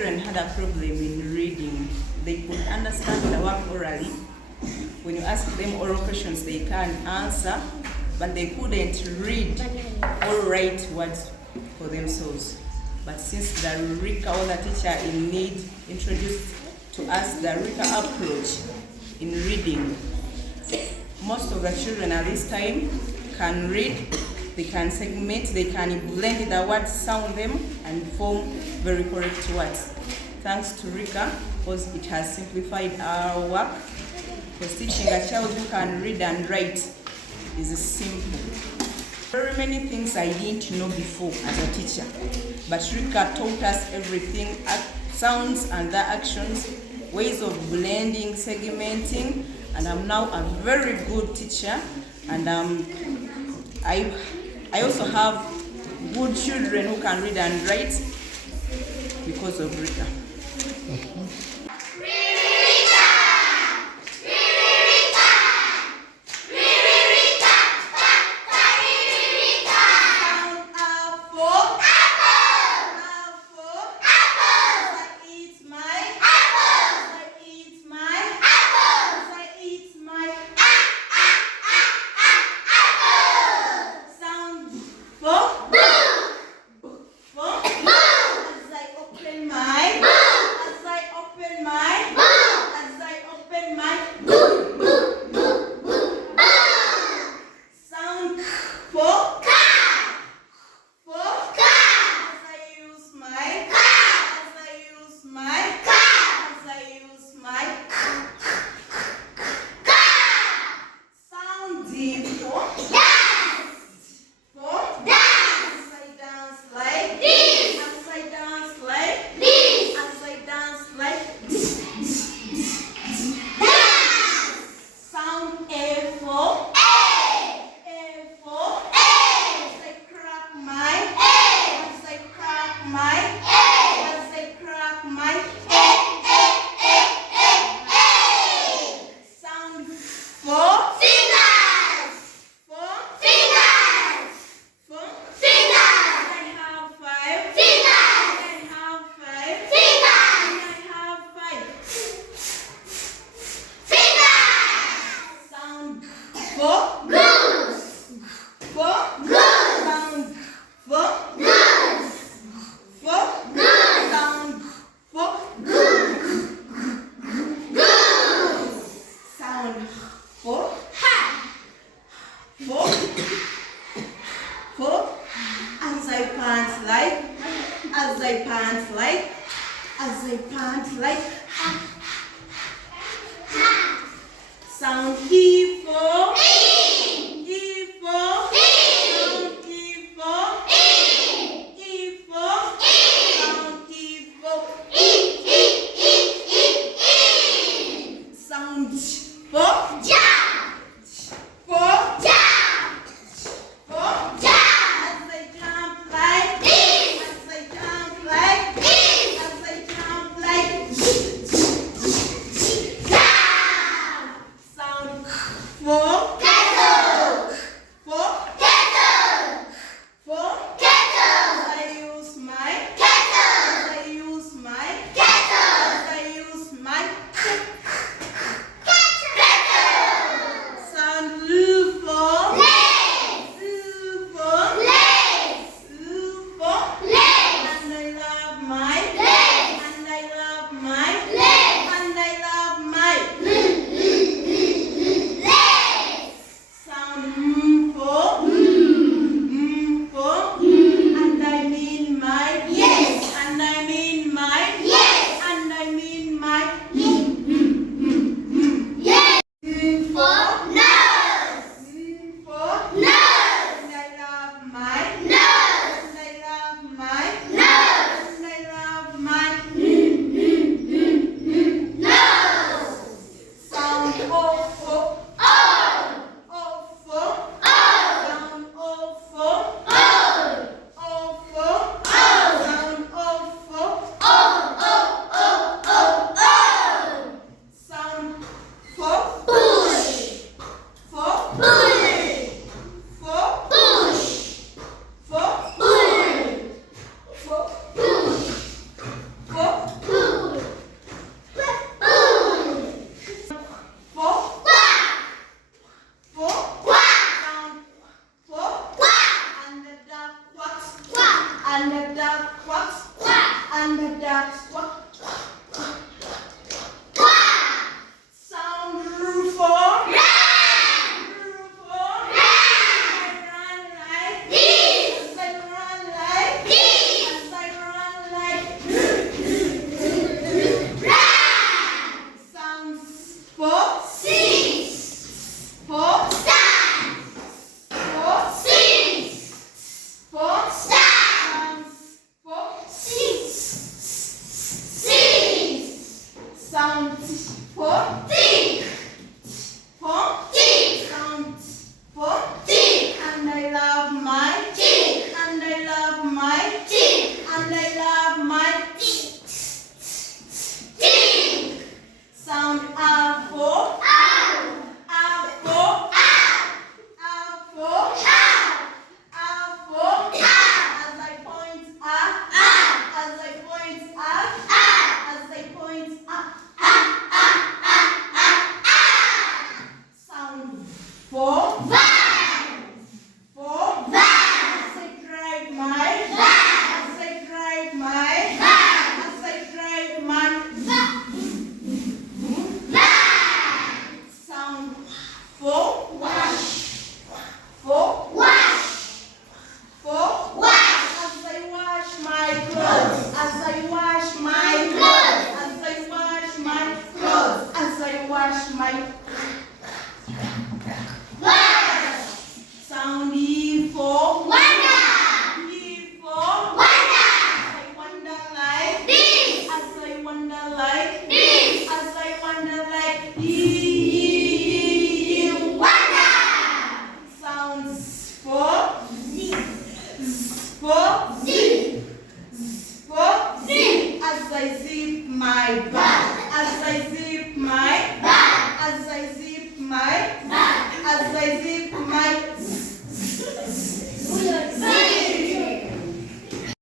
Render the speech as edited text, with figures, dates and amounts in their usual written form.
children had a problem in reading. They could understand the work orally. When you ask them oral questions, they can answer, but they couldn't read or write words for themselves. But since the RICA, or the teacher in need, introduced to us the RICA approach in reading, most of the children at this time can read, they can segment, they can blend the words, sound them, and form very correct words. Thanks to RICA, because it has simplified our work, because teaching a child who can read and write is simple. Very many things I didn't know before as a teacher, but RICA taught us everything, sounds and the actions, ways of blending, segmenting, and I'm now a very good teacher, and I also have good children who can read and write because of RICA. Sound E for E. E for E. Sound E for E. E for E. Sound E for E. E. E. E. E. Sound for ja. For ja. For ja. As I jump like this. As I jump like this. As I jump like this. For sound T for T.